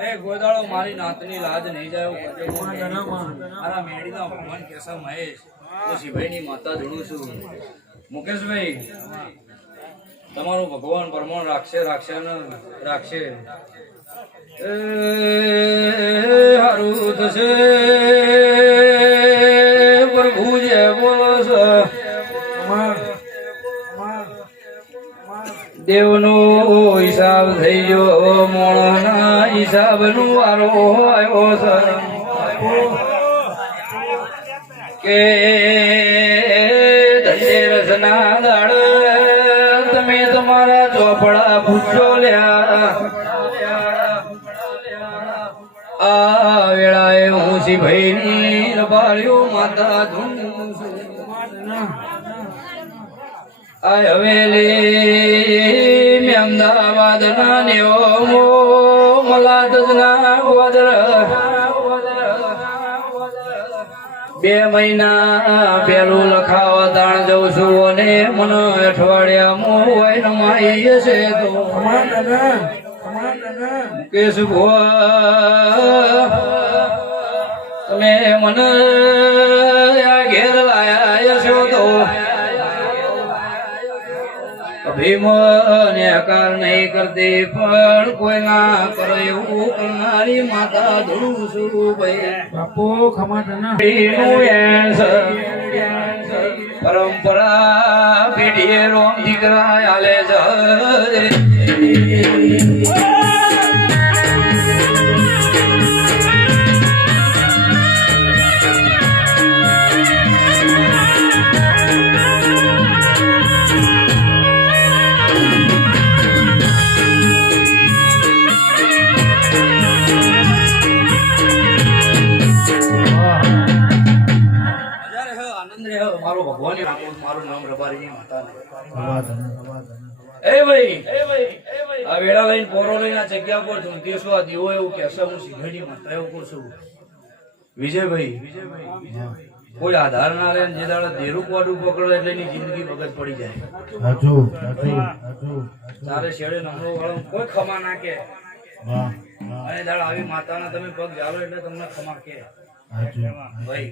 એ ગોદાળો મારી નાતની લાજ નહીં જાય મારા મેડીનો ભગવાન કેશવ મહેશ હું શિવાઈની માતા જોડું છું મુકેશભાઈ તમારું ભગવાન પરમાણ રાખશે ને રાખશે હારું થશે પ્રભુ જે બોલો છે દેવનો હિસાબ થઈ ગયો મોણના હિસાબ નું વારો આવ્યો છે કે ધનતેરસના દાડ તમે તમારા ચોપડા પૂછો લ્યા આ વેળાએ હું શિભાઈની રબાળ્યો માતા ધૂન આ હવેલી મેં અમદાવાદ ના નેવો મલાદના વદર 2 મહિના પેલું લખાવા તાણ જઉં છું અને મને અઠવાડિયામાં હોય નમાઈ હશે તો કેશ ભુવા તમે મને આ ઘેર લાયા છો તો અભિમાન આકાર નહીં કરતી પણ કોઈ ના કરે એવું કરનારી માતા ધૂ છું ભાઈ બાપુ પરંપરા પેઢીએ રોમ દીકરા આલે છે મારો ભગવાન મારું નામ રબારીની માતા એ ભાઈ આ વેળા લઈને પોરો લઈને આ જગ્યા પર ધૂમતીશું આ દીવો એવું કહેશે હું શિખરની માતા એવું કહું છું વિજયભાઈ કોઈ આધાર ના લે જે દાડે દેરું કોડું પકડે એટલે એની જિંદગી વગર પડી જાય તારે શેડે નમરો વાળો કોઈ ખમા ના કે અને દાડ આવી માતાના તમે પગ જાળો એટલે તમને ખમા કે ભાઈ